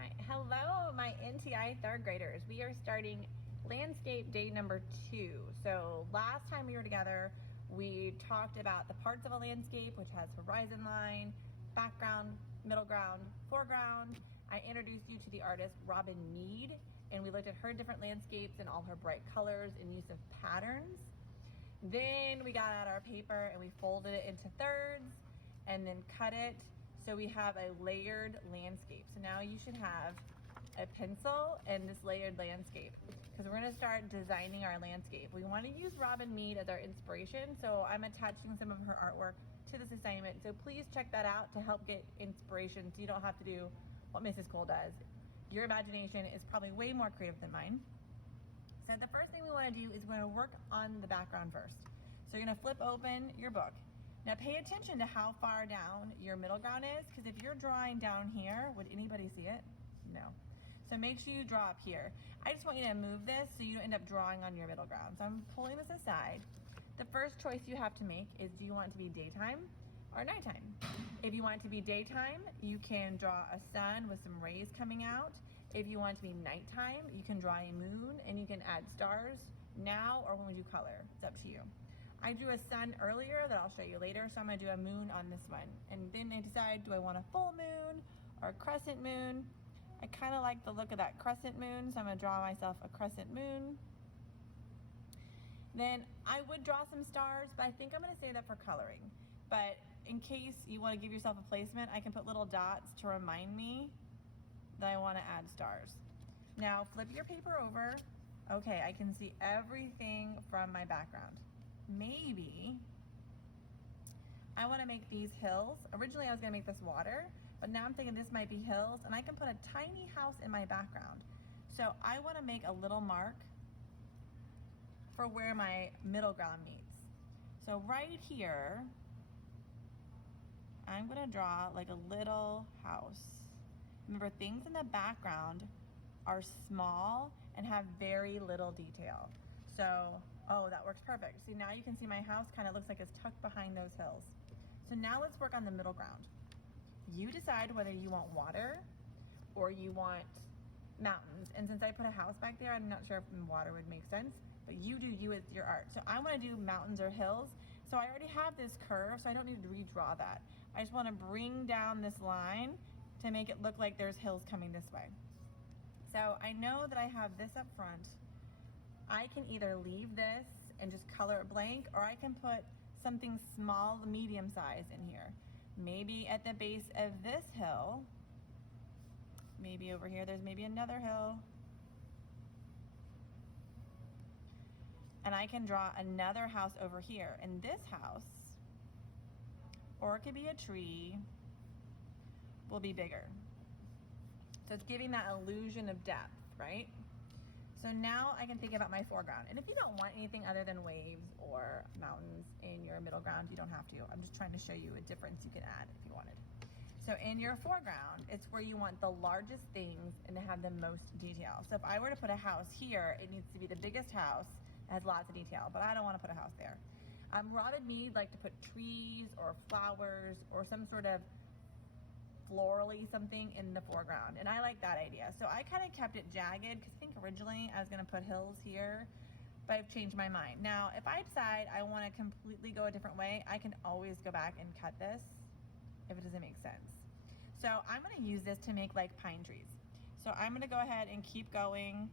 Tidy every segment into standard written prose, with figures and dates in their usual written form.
Hi, hello, my NTI third graders. We are starting landscape day number 2. So last time we were together, we talked about the parts of a landscape, which has horizon line, background, middle ground, foreground. I introduced you to the artist Robin Mead, and we looked at her different landscapes and all her bright colors and use of patterns. Then we got out our paper and we folded it into thirds and then cut it so we have a layered landscape. So now you should have a pencil and this layered landscape because we're gonna start designing our landscape. We wanna use Robin Mead as our inspiration, so I'm attaching some of her artwork to this assignment. So please check that out to help get inspiration so you don't have to do what Mrs. Cole does. Your imagination is probably way more creative than mine. So the first thing we wanna do is we're gonna work on the background first. So you're gonna flip open your book. Now pay attention to how far down your middle ground is, because if you're drawing down here, would anybody see it? No. So make sure you draw up here. I just want you to move this so you don't end up drawing on your middle ground. So I'm pulling this aside. The first choice you have to make is, do you want it to be daytime or nighttime? If you want it to be daytime, you can draw a sun with some rays coming out. If you want it to be nighttime, you can draw a moon and you can add stars now or when we do color. It's up to you. I drew a sun earlier that I'll show you later, so I'm gonna do a moon on this one. And then I decide, do I want a full moon or a crescent moon? I kind of like the look of that crescent moon, so I'm gonna draw myself a crescent moon. Then I would draw some stars, but I think I'm gonna save that for coloring. But in case you wanna give yourself a placement, I can put little dots to remind me that I wanna add stars. Now flip your paper over. Okay, I can see everything from my background. Maybe I want to make these hills. Originally I was going to make this water, but now I'm thinking this might be hills, and I can put a tiny house in my background. So I want to make a little mark for where my middle ground meets. So right here, I'm going to draw like a little house. Remember, things in the background are small and have very little detail. So, oh, that works perfect. See, now you can see my house kind of looks like it's tucked behind those hills. So now let's work on the middle ground. You decide whether you want water or you want mountains. And since I put a house back there, I'm not sure if water would make sense, but you do you with your art. So I want to do mountains or hills. So I already have this curve, so I don't need to redraw that. I just want to bring down this line to make it look like there's hills coming this way. So I know that I have this up front. I can either leave this and just color it blank, or I can put something small, medium size in here. Maybe at the base of this hill, maybe over here, there's maybe another hill. And I can draw another house over here. And this house, or it could be a tree, will be bigger. So it's giving that illusion of depth, right? So now I can think about my foreground. And if you don't want anything other than waves or mountains in your middle ground, you don't have to. I'm just trying to show you a difference you can add if you wanted. So in your foreground, it's where you want the largest things and to have the most detail. So if I were to put a house here, it needs to be the biggest house that has lots of detail, but I don't want to put a house there. Robin Mead liked to put trees or flowers or some sort of florally something in the foreground, and I like that idea. So I kind of kept it jagged because I think originally I was going to put hills here, but I've changed my mind. Now if I decide I want to completely go a different way, I can always go back and cut this if it doesn't make sense. So I'm going to use this to make like pine trees. So I'm going to go ahead and keep going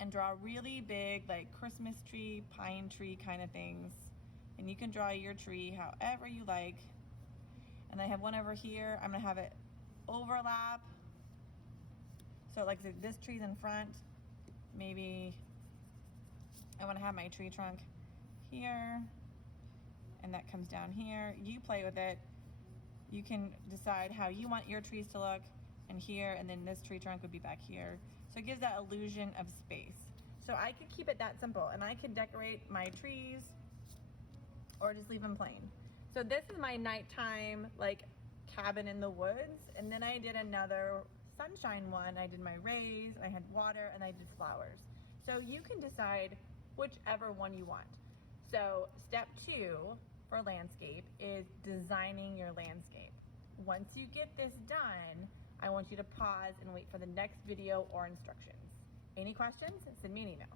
and draw really big like Christmas tree, pine tree kind of things, and you can draw your tree however you like. And I have one over here. I'm gonna have it overlap. So like this tree's in front. Maybe I wanna have my tree trunk here, and that comes down here. You play with it. You can decide how you want your trees to look, and here, and then this tree trunk would be back here. So it gives that illusion of space. So I could keep it that simple, and I could decorate my trees or just leave them plain. So this is my nighttime like cabin in the woods, and then I did another sunshine one. I did my rays, I had water, and I did flowers. So you can decide whichever one you want. So step 2 for landscape is designing your landscape. Once you get this done, I want you to pause and wait for the next video or instructions. Any questions? Send me an email.